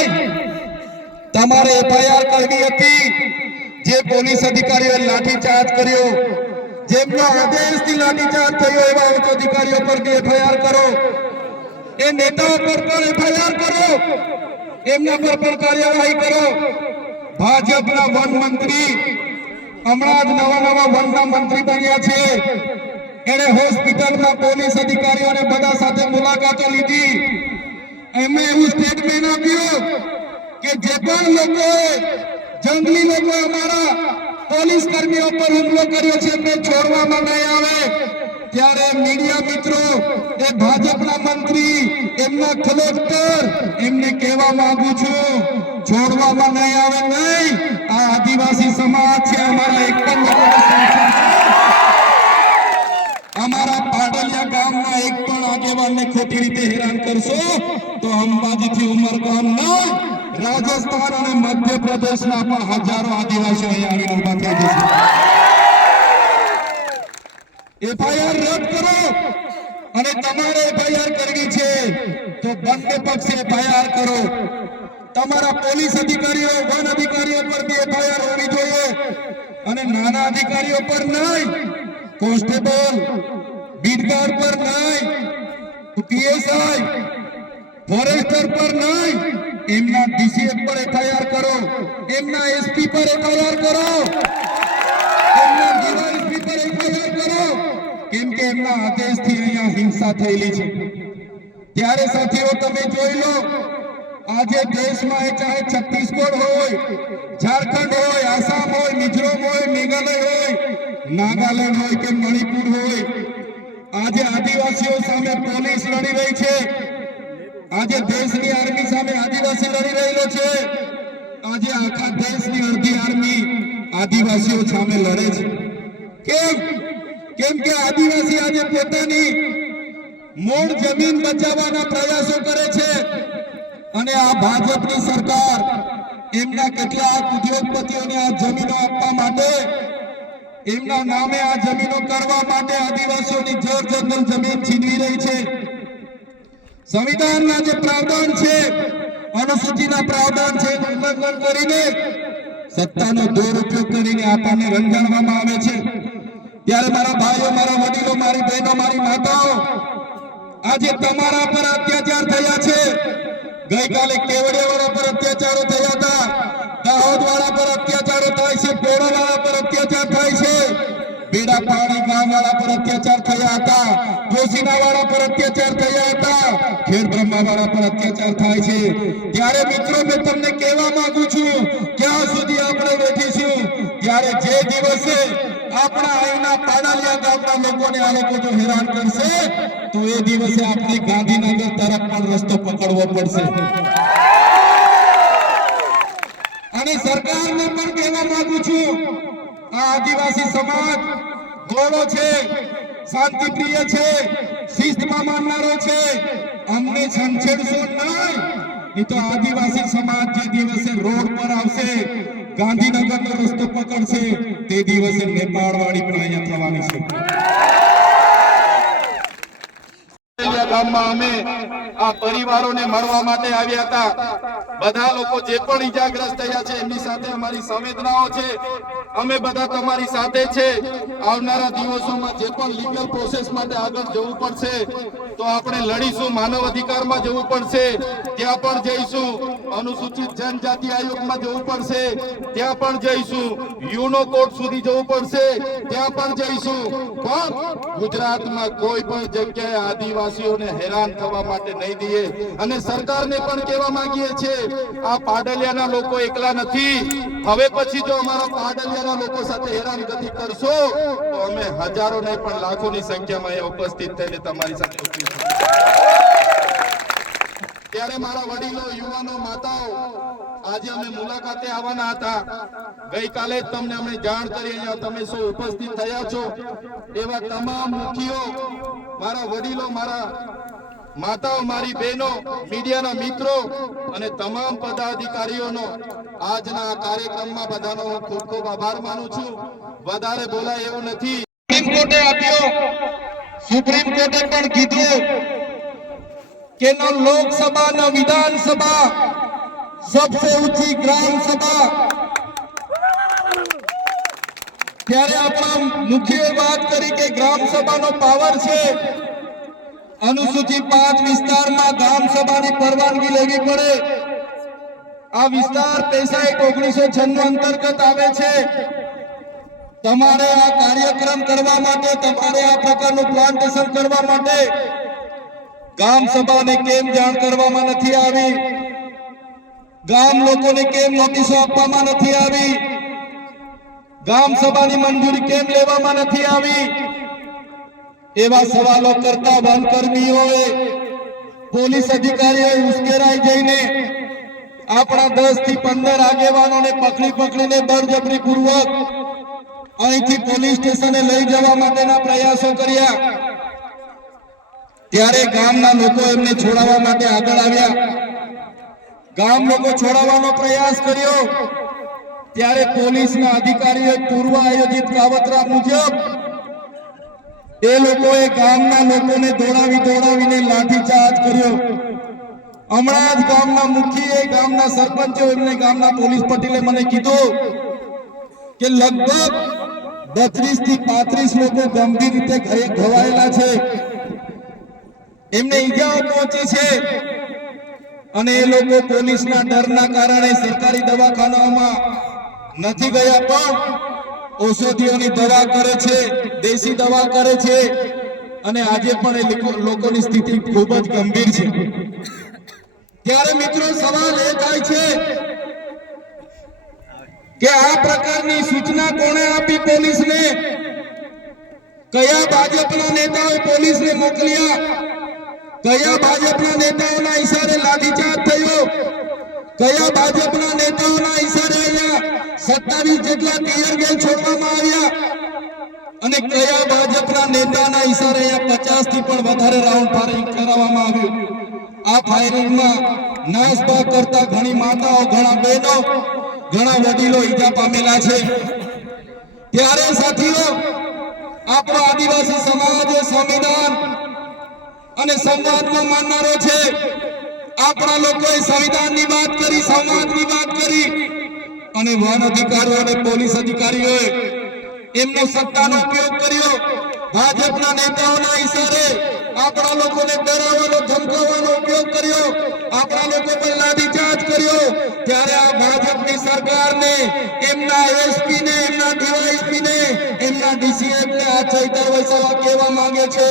નહીં, તમારે એફઆઈઆર કરવી હતી। જે પોલીસ અધિકારીઓએ લાઠીચાર્જ કર્યો, જેમનો આદેશથી લાઠીચાર્જ થયો એવા ઉચ્ચ અધિકારીઓ પર એફઆઈઆર કરો, એ નેતાઓ પર પણ એફઆઈઆર કરો, એમના પર પણ કાર્યવાહી કરો। ભાજપના વન મંત્રી હમણાં જ નવા વનના મંત્રી બન્યા છે, એને હોસ્પિટલમાં પોલીસ અધિકારીઓને બધા સાથે મુલાકાતો લીધી, એમણે એવું સ્ટેટમેન્ટ આપ્યું કે જે પણ લોકોએ જંગલી લોકો અમારા પોલીસ કર્મીઓ પર હુમલો કર્યો છે એમને છોડવામાં નહીં આવે। ત્યારે મીડિયા મિત્રો, એ ભાજપના મંત્રી, એમના કલેક્ટર, એમને કહેવા માંગુ છું, છોડવામાં નહીં આવે નહીં। આ આદિવાસી સમાજ છે, અમારા એક પણ અમારા પાડલિયા ગામના એક પણ આગેવાનને ખોટી રીતે હેરાન કરશો તો અંબાજીથી ઉમરગામ નહીં, રાજસ્થાન અને મધ્યપ્રદેશના પણ હજારો આદિવાસીઓ અહીંયા આવીને ઉભા થઈ જશે। એફઆઈઆર રદ કરો, અને તમારે એફઆઈઆર કરવી છે તો બંને પક્ષે એફઆઈઆર કરો। તમારા પોલીસ અધિકારીઓ, વન અધિકારીઓ પર બી એફઆઈઆર હોવી જોઈએ, અને નાના અધિકારીઓ પર નહીં, કોન્સ્ટેબલ, બીટગાર્ડ પર નહીં, પીએસઆઈ, ફોરેસ્ટર પર નહીં, એમના ડીસીએફ પર એફઆઈઆર કરો, એમના એસપી પર એફઆઈઆર કરો, એમના ડીવાયએસપી પર એફઆઈઆર કરો, કેમ કે એમના આદેશથી અહીંયા હિંસા થયેલી છે। ત્યારે સાથીઓ તમે જોઈ લો, આજે દેશમાં ચાહે છત્તીસગઢ હોય, ઝારખંડ હોય, આસામ હોય, મિઝોરમ હોય, મેઘાલય હોય, નાગાલેન્ડ હોય કે મણિપુર હોય, આજે આદિવાસીઓ સામે પોલીસ લડી રહી છે, આજે દેશની આર્મી સામે આદિવાસી લડી રહેલો છે, આજે આખા દેશની અડધી આર્મી આદિવાસીઓ સામે લડે છે। કેમ કે આદિવાસી આજે પોતાની મૂળ જમીન બચાવવાના પ્રયાસો કરે છે, અને આ ભાજપની સરકાર એમના કેટલાક ઉદ્યોગપતિઓને આ જમીનો આપવા માટે, એમના નામે આ જમીનો કરવા માટે આદિવાસીઓની જળ જંગલ જમીન છીનવી રહી છે। સંવિધાનના જે પ્રાવધાન છે, અનુસૂચિના પ્રાવધાન છે, ઉલ્લંઘન કરીને સત્તાનો દુરુપયોગ કરીને આપણને રંજાડવામાં આવે છે। ત્યારે મારા ભાઈઓ, મારા વડીલો, મારી બહેનો, મારી માતાઓ, આજે તમારા પર અત્યાચાર થયા છે। ગઈકાલે કેવડિયાવાળા પર અત્યાચારો થયા હતા, દાહોદવાળા પર અત્યાચારો થાય છે, પોળાવાળા પર અત્યાચાર થાય છે, બેડા પાણી ગામવાળા પર અત્યાચાર થયા હતા, જોશીનાવાળા પર અત્યાચાર થયા હતા, ખેડ બ્રહ્માવાળા પર અત્યાચાર થાય છે। ત્યારે મિત્રો મેં તમને કહેવા માંગુ છું, ક્યાં સુધી આપણે બેઠીશું? ત્યારે જે દિવસે આપણા અહીંના પાડાલિયા ગામના લોકોને આ લોકો જો હેરાન કરશે તો એ દિવસે આપણે ગાંધીનગર તરફ પણ રસ્તો પકડવો પડશે। અને સરકારને પણ કહેવા માંગુ છું, આ આદિવાસી સમાજ ગોળો છે, શાંતિપ્રિય છે, શિસ્તમાં માનનારો છે, અમને છંછેડશો નહીં, એ તો આદિવાસી સમાજ જે દિવસે રોડ પર આવશે, ગાંધીનગરનો રસ્તો પકડશે, તે દિવસે નેપાળવાળી પણ અહીંયા થવાની છે। ગામમાં અમે આ પરિવારોને મળવા માટે આવ્યા હતા। બધા લોકો જે પણ ઈજાગ્રસ્ત થયા છે એમની સાથે અમારી સંવેદનાઓ છે, અમે બધા તમારી સાથે છે। આવનારા દિવસોમાં જે પણ લીગલ પ્રોસેસ માટે આગળ જવું પડશે તો આપણે લડીશું, માનવ અધિકારમાં જવું પડશે ત્યાં પણ જઈશું, અનુસૂચિત જનજાતિ આયોગમાં જવું પડશે ત્યાં પણ જઈશું, યુનો કોર્ટ સુધી જવું પડશે ત્યાં પણ જઈશું, પણ ગુજરાતમાં કોઈ પણ જગ્યાએ આદિવાસીઓને હેરાન થવા માટે નહીં દઈએ। અને સરકારને પણ કહેવા માંગીએ છીએ, આ પાડલિયાના લોકો એકલા નથી, હવે પછી જો અમારા પાડલિયાના લોકો સાથે હેરાનગતિ કરશો તો અમે હજારો નહીં પણ લાખોની સંખ્યામાં અહીંયા ઉપસ્થિત થઈને તમારી સાથે ઉપસ્થિત। ત્યારે મારા વડીલો, યુવાનો, માતાઓ, આજે અમે મુલાકાતે આવવાના હતા, ગઈકાલે જ તમને અમે જાણ કરી, અહીંયા તમે સૌ ઉપસ્થિત થયા છો, એવા તમામ મુખીઓ, મારા વડીલો, મારા માતાઓ, મારી બહેનો, મીડિયાના મિત્રો અને તમામ પદાધિકારીઓનો આજના આ કાર્યક્રમમાં બધાનો હું ખૂબ ખૂબ આભાર માનું છું। વધારે બોલાય એવું નથી। સુપ્રીમ કોર્ટે આપ્યો, સુપ્રીમ કોર્ટે પણ કીધું કે ન લોકસભા ન વિધાનસભા सबसे ऊंची ग्राम सभा ત્યારે આપણા મુખ્ય વાત કરી કે ગ્રામ સભાનો પાવર છે અનુસૂચિત 5 વિસ્તારમાં ગ્રામ સભાની પરવાનગી લેવી પડે આ વિસ્તાર પૈસા 1996 અંતર્ગત આવે છે તમારે આ કાર્યક્રમ કરવા માટે તમારે આ પ્રકારનું પ્લાન્ટેશન કરવા માટે ગામ સભાને કેમ જાણ કરવામાં નથી આવી ગામ લોકોને કેમ નોટિસો આપવામાં નથી આવી ગામ સભાની મંજૂરી કેમ લેવામાં નથી આવી એવા સવાલો કરતા વનકર્મીઓએ પોલીસ અધિકારીઓએ ઉશ્કેરાઈ જઈને આપણા 10 થી 15 આગેવાનોને પકડીને બળજબરી પૂર્વક અહીંથી પોલીસ સ્ટેશને લઈ જવા માટેના પ્રયાસો કર્યા ત્યારે ગામના લોકો એમને છોડાવવા માટે આગળ આવ્યા ગામ લોકો છોડાવવાનો પ્રયાસ કર્યો ત્યારે પોલીસના અધિકારીઓએ પૂર્વ આયોજિત કાવતરા મુજબ એ લોકોએ ગામના લોકોને દોડાવીને લાઠીચાર્જ કર્યો હમણાં જ ગામના મુખીએ ગામના સરપંચો એમને ગામના પોલીસ પટેલે મને કીધું કે લગભગ 32 થી 35 લોકો ગંભીર રીતે ઘવાયેલા છે એમને ઈજાઓ પહોંચી છે અને એ લોકો પોલીસના ડરના કારણે સરકારી દવાખાનાઓમાં નથી ગયા પણ ઔષધિઓની દવા કરે છે દેશી દવા કરે છે અને આજે પણ એ લોકોની સ્થિતિ ખૂબ જ ગંભીર છે ત્યારે મિત્રો સવાલ એ થાય છે કે આ પ્રકારની સૂચના કોણે આપી પોલીસને કયા ભાજપના નેતાઓએ પોલીસને મોકલ્યા કયા ભાજપના નેતાઓના ઈશારે લાઠીચાર્જ થયો કયા ભાજપના નેતાઓના ઈશારે અહીંયા 27 જેટલા ટીયર ગેસ છોડવામાં આવ્યા અને કયા ભાજપના નેતાના ઈશારે અહીંયા 50 થી પણ વધારે રાઉન્ડ ફાયરિંગ કરવામાં આવ્યું આ ફાયરિંગમાં નાસભાગ કરતા ઘણી માતાઓ ઘણા બહેનો ઘણા વડીલો ઈજા પામેલા છે ત્યારે સાથીઓ આપણો આદિવાસી સમાજ સંવિધાન અને સંવાદમાં માનનારો છે આપણા લોકોએ સંવિધાનની વાત કરી સંવાદની વાત કરી અને વન અધિકારીઓ અને પોલીસ અધિકારીઓએ એમનો સત્તાનો ઉપયોગ કર્યો ભાજપના નેતાઓના ઈશારે આપણા લોકોને ડરાવવાનો ધમકાવવાનો ઉપયોગ કર્યો આપણા લોકો પર લાઠીચાર્જ કર્યો ત્યારે આ ભાજપની સરકારને એમના એસપી ને એમના ડીવાયએસપી ને એમના ડીસીએફ ને આ ચૈતર વૈસાવા કહેવા માંગે છે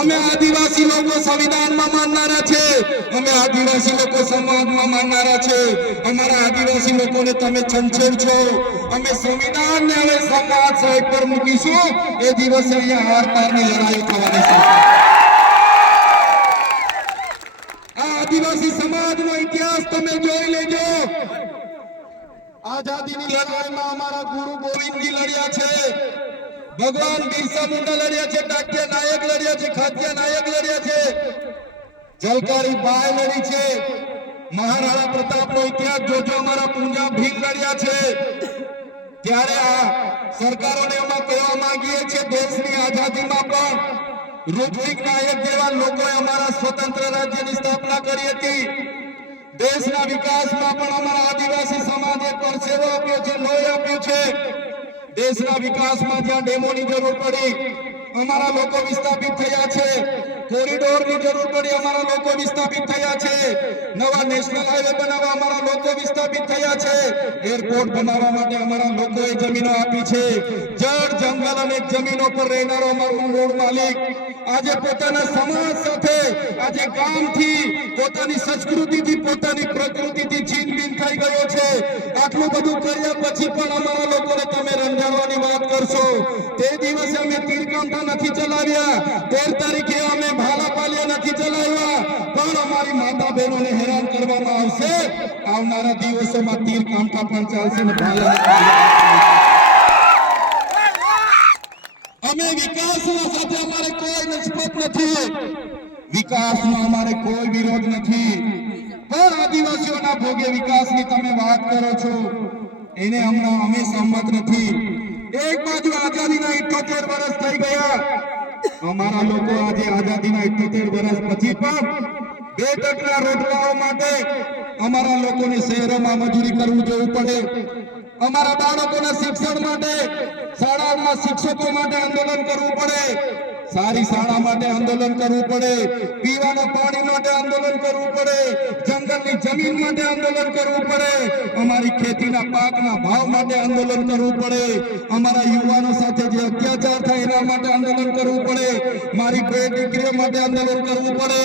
અમે આદિવાસી લોકો સંવિધાનમાં માનનારા છે અમે આદિવાસી લોકો સમાજમાં માનનારા છે અમારા આદિવાસી લોકોને તમે છંછેડ છો અમે સંવિધાનને હવે સમાજ સાઈડ પર મૂકીશું એ દિવસે અહીંયા હાર તારની લડાઈ થવાની છે આદિવાસી સમાજનો ઇતિહાસ તમે જોઈ લેજો આઝાદીની લડાઈમાં અમારા ગુરુ ગોવિંદજી લડ્યા છે ભગવાન બિરસા મુંડા લડ્યા છે ડાક્યા નાયક લડ્યા છે ખાત્યા નાયક લડ્યા છે જલકારી બાઈ લડી છે મહારાણા પ્રતાપનો ઇતિહાસ જોજો અમારા પૂંજા ભીલ લડ્યા છે ત્યારે આ સરકારોને અમે કહેવા માંગીએ છીએ દેશની આઝાદીમાં પણ રૂપસિંહ નાયક જેવા લોકોએ અમારા સ્વતંત્ર રાજ્યની સ્થાપના કરી હતી દેશના વિકાસમાં પણ અમારા આદિવાસી સમાજે પરસેવો આપ્યો છે લોહી આપ્યું છે દેશના વિકાસમાં જ્યાં ડેમોની જરૂર પડી અમારા લોકો વિસ્થાપિત થયા છે કોરિડોરની જરૂર પડી અમારા લોકો વિસ્થાપિત થયા છે નવા નેશનલ હાઈવે બનાવવા અમારા લોકો વિસ્થાપિત થયા છે એરપોર્ટ બનાવવા માટે અમારા લોકોએ જમીનો આપી છે જળ જંગલ અને જમીનો પર રહેનારો અમારો મૂળ માલિક આજે પોતાના સમાજ સાથે આજે ગામથી પોતાની સંસ્કૃતિથી પોતાની પ્રકૃતિથી છીનબીન થઈ ગયો છે આટલું બધું કર્યા પછી પણ અમારા લોકોને તમે રંજાડવાની વાત કરશો તે દિવસે અમે તીરકાંઠા નથી ચલાવ્યા 13 તારીખે અમે ભાલાપાલિયા નથી ચલાવ્યા પણ અમારી માતા બહેનોને હેરાન કરવામાં આવશે આવનારા દિવસોમાં તીરકાંઠા પણ ચાલશે ને અમે વિકાસના સાથે અમારે કોઈ નિસ્બત નથી વિકાસનો અમારે કોઈ વિરોધ નથી પણ આદિવાસીઓના ભોગે વિકાસની તમે વાત કરો છો એને હમણાં અમે સંમત નથી એક બાજુ આઝાદીના 78 વર્ષ થઈ ગયા અમારા લોકો આજે આઝાદીના 78 વર્ષ પછી પણ 2% રોટલાઓ માટે અમારા લોકોને શહેરોમાં મજૂરી કરવું જવું પડે, અમારા બાળકોના શિક્ષણ માટે શાળાઓમાં શિક્ષકો માટે આંદોલન કરવું પડે, સારી શાળા માટે આંદોલન કરવું પડે, પીવાના પાણી માટે આંદોલન કરવું પડે, જંગલની જમીન માટે આંદોલન કરવું પડે, અમારી ખેતીના પાકના ભાવ માટે આંદોલન કરવું પડે, અમારા યુવાનો સાથે જે અત્યાચાર થાય એના માટે આંદોલન કરવું પડે, મારી બે દીકરીઓ માટે આંદોલન કરવું પડે.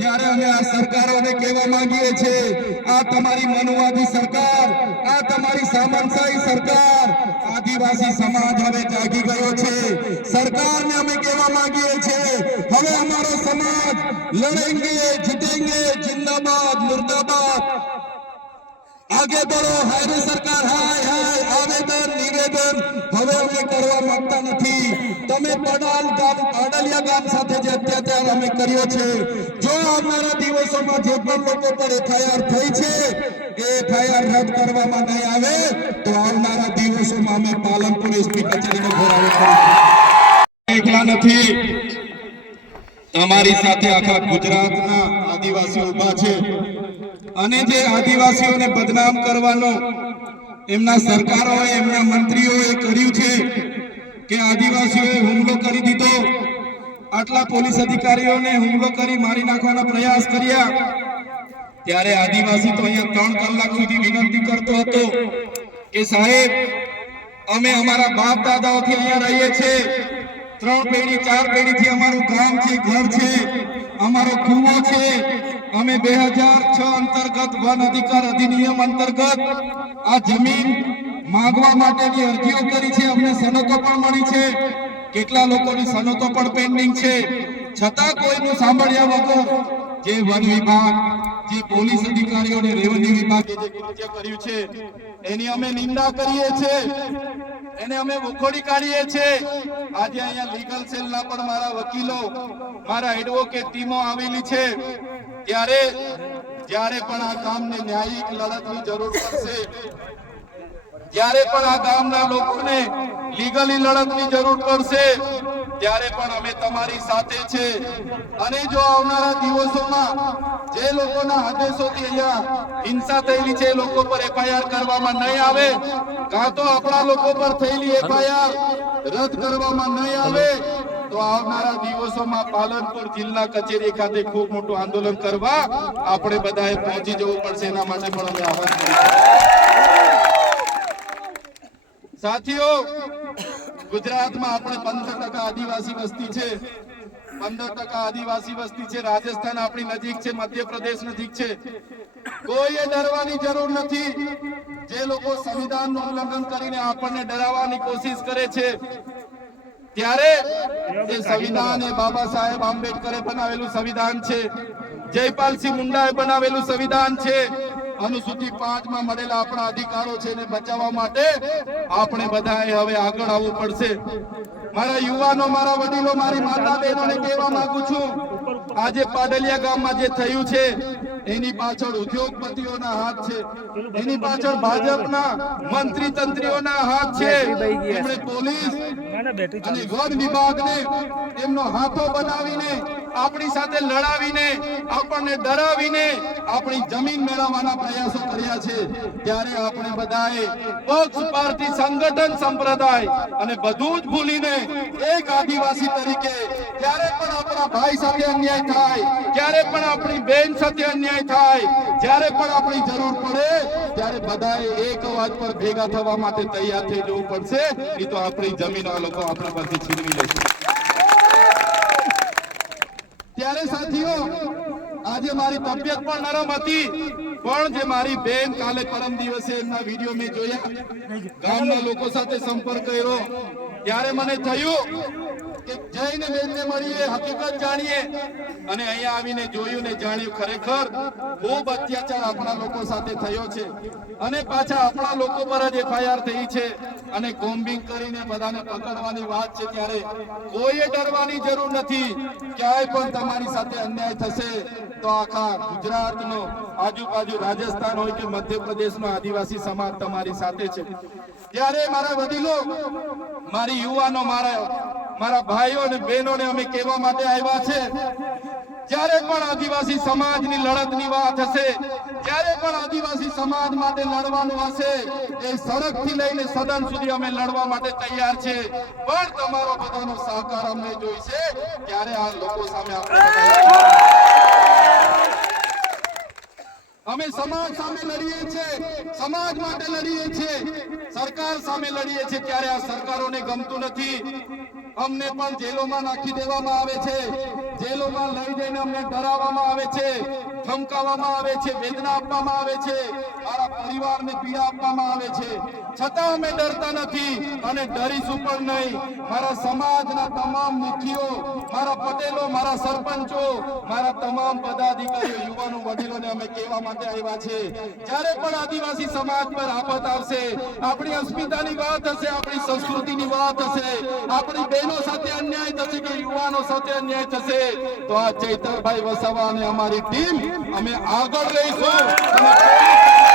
ત્યારે અમે આ સરકારોને કહેવા માંગીએ છીએ, આ તમારી મનુવાદી સરકાર, આ તમારી સામંતશાહી સરકાર, આદિવાસી સમાજ હવે જાગી ગયો છે. સરકારને અમે કહેવા માંગીએ છીએ, હવે અમારો સમાજ લડેંગે જીતેંગે, जिंदाबाद मुर्दाबाद, आगे बढ़ो. हाय सरकार, हाय हाय, आवेदन निवेदन હવે અમે કરવા માંગતા નથી. તમે પાડલિયા ગામ સાથે જે અત્યાચાર અમે કર્યો છે, જો આવનારા દિવસોમાં જે પણ લોકો પર એફઆઈઆર થઈ છે એ એફઆઈઆર રદ કરવામાં નહીં આવે તો આવનારા દિવસોમાં અમે પાલનપુર એસપી કચેરીનો ઘેરાવો કરીશું. એકલા નથી, તમારી સાથે આખા ગુજરાતના આદિવાસીઓ ઉભા છે અને જે આદિવાસીઓને બદનામ કરવાનો એમના સરકારોએ, એમના મંત્રીઓએ કર્યું છે કે આદિવાસીઓએ હુમલો કરી દીધો, આટલા પોલીસ અધિકારીઓને હુમલો કરી મારી નાખવાનો પ્રયાસ કર્યા, ત્યારે આદિવાસી તો અહીંયા 3 કલાક સુધી વિનંતી કરતો હતો કે સાહેબ, અમે અમારા બાપ દાદાઓથી અહીંયા રહીએ છીએ, 3 પેઢી 4 પેઢીથી અમારું ગામ છે, ઘર છે, અમારો કૂવો છે, અમે 2006 અંતર્ગત વન અધિકાર અધિનિયમ અંતર્ગત આ જમીન માંગવા માટેની અરજીઓ કરી છે, અમને સનતો પણ મળી છે, કેટલા લોકોની સનતો પણ પેન્ડિંગ છે, છતાં કોઈનું સાંભળ્યા વગર જે વન વિભાગ, જે પોલીસ અધિકારીઓ અને રેવન્યુ વિભાગે જે કૃત્ય કર્યું છે એની અમે નિંદા કરીએ છીએ, એને અમે વખોડી કાઢીએ છીએ. આજે અહીંયા લીગલ સેલના પણ મારા વકીલો, મારા એડવોકેટ ટીમો આવેલી છે. ત્યારે જ્યારે પણ આ ગામને ન્યાયિક લડતની જરૂર પડશે, જ્યારે પણ આ ગામના લોકોને લીગલી લડતની જરૂર પડશે, ત્યારે પણ અમે તમારી સાથે છે. અને જો આવનારા દિવસોમાં જે લોકોના આદેશોથી અહીંયા હિંસા થયેલી છે એ લોકો પર એફઆઈઆર કરવામાં નહીં આવે, કાં તો આપણા લોકો પર થયેલી એફઆઈઆર રદ કરવામાં નહીં આવે, તો આવનારા દિવસોમાં પાલનપુર જિલ્લા કચેરી ખાતે ખૂબ મોટું આંદોલન કરવા આપણે બધાએ પહોંચી જવું પડશે. એના માટે પણ અમે આહવાન કરીશું. સાથીઓ, ગુજરાતમાં આપણે 15% આદિવાસી વસ્તી છે, 15% આદિવાસી વસ્તી છે. રાજસ્થાન આપણી નજીક છે, મધ્યપ્રદેશ નજીક છે. કોઈએ ડરવાની જરૂર નથી. જે લોકો સંવિધાનનું ઉલ્લંઘન કરીને આપણને ડરાવવાની કોશિશ કરે છે, ત્યારે એ સંવિધાન એ બાબા સાહેબ આંબેડકરે બનાવેલું સંવિધાન છે, જયપાલસિંહ મુંડાએ બનાવેલું સંવિધાન છે. અનુસૂચિ 5 માં મળેલા આપણા અધિકારો છે એને બચાવવા માટે આપણે બધાએ હવે આગળ આવવું પડશે. મારા યુવાનો, મારા વડીલો, મારી માતા બહેનોને કહેવા માંગુ છું, આજે પાડલિયા ગામમાં જે થયું છે એની પાછળ ઉદ્યોગપતિઓના હાથ છે, એની પાછળ ભાજપના મંત્રી તંત્રીઓના હાથ છે. એમણે પોલીસ અને વન વિભાગને એમનો હાથો બનાવીને આપણી સાથે લડાવીને, આપણને ડરાવીને આપણી જમીન મેળવવાના પ્રયાસો કર્યા છે. ત્યારે આપણે બધાએ પક્ષ, પાર્ટી, સંગઠન, સંપ્રદાય અને બધું જ ભૂલીને એક આદિવાસી તરીકે જ્યારે પણ આપણા ભાઈ સાથે અન્યાય થાય, જ્યારે પણ આપણી બેન સાથે અન્યાય થાય, જ્યારે પણ આપણી જરૂર પડે ત્યારે બધાએ એક અવાજ પર ભેગા થવા માટે તૈયાર થઈ જવું પડશે. નહીં તો આપણી જમીન આ લોકો આપણા પરથી છીનવી લેશે. ત્યારે સાથીઓ, આજે મારી તબિયત પણ નરમ હતી, પણ જે મારી બેન કાલે પરમ દિવસે એમના વિડીયો મેં જોયા, ગામના લોકો સાથે સંપર્ક કર્યો, ત્યારે મને થયું કે જઈને બેનને મળીએ, હકીકત જાણીએ. અને અહીંયા આવીને જોયું ને જાણ્યું, ખરેખર ખૂબ અત્યાચાર આપણા લોકો સાથે થયો છે. અને પાછા આપણા લોકો પર જ એફઆઈઆર થઈ છે અને કોમ્બિંગ કરીને બધાને પકડવાની વાત છે. ત્યારે કોઈએ ડરવાની જરૂર નથી. ક્યાંય પણ તમારી સાથે અન્યાય થશે તો આખા ગુજરાતનો, આજુબાજુ રાજસ્થાન હોય કે મધ્યપ્રદેશનો આદિવાસી સમાજ તમારી સાથે છે. ત્યારે મારા વડીલો, મારી યુવાનો, મારા ભાઈઓ અને બહેનોને અમે કહેવા માટે આવ્યા છે જ્યારે પણ આદિવાસી સમાજની લડતની વાત હશે, જ્યારે પણ આદિવાસી સમાજ માટે લડવાનું હશે, એ સડકથી લઈને સદન સુધી અમે લડવા માટે તૈયાર છે, પણ તમારો બધાનો સહકાર અમને જોઈશે, ત્યારે આ લોકો સામે આપણે અમે સમાજ સામે લડીએ છીએ, સમાજ માટે લડીએ છીએ, સરકાર સામે લડીએ છીએ, ત્યારે આ સરકારોને ગમતું નથી. અમને પણ જેલોમાં નાખી દેવામાં આવે છે, જેલોમાં લઈ જઈને અમને ડરાવવામાં આવે છે, ધમકાવવામાં આવે છે, વેદના આપવામાં આવે છે, મારા પરિવારને પીડા આપવામાં આવે છે, છતાં અમે ડરતા નથી અને ડરીશું પણ નહીં. મારા સમાજના તમામ મુખીઓ, મારા પટેલો, મારા સરપંચો, મારા તમામ પદાધિકારીઓ, યુવાનો, વડીલોને અમે કહેવા માટે આવ્યા છે, જ્યારે પણ આદિવાસી સમાજ પર આફત આવશે, આપણી અસ્મિતાની વાત હશે, આપણી સંસ્કૃતિની વાત હશે, આપણી બહેનો સાથે અન્યાય થશે કે યુવાનો સાથે અન્યાય થશે, તો આ ચૈતરભાઈ વસાવા અને અમારી ટીમ અમે આગળ રહીશું અને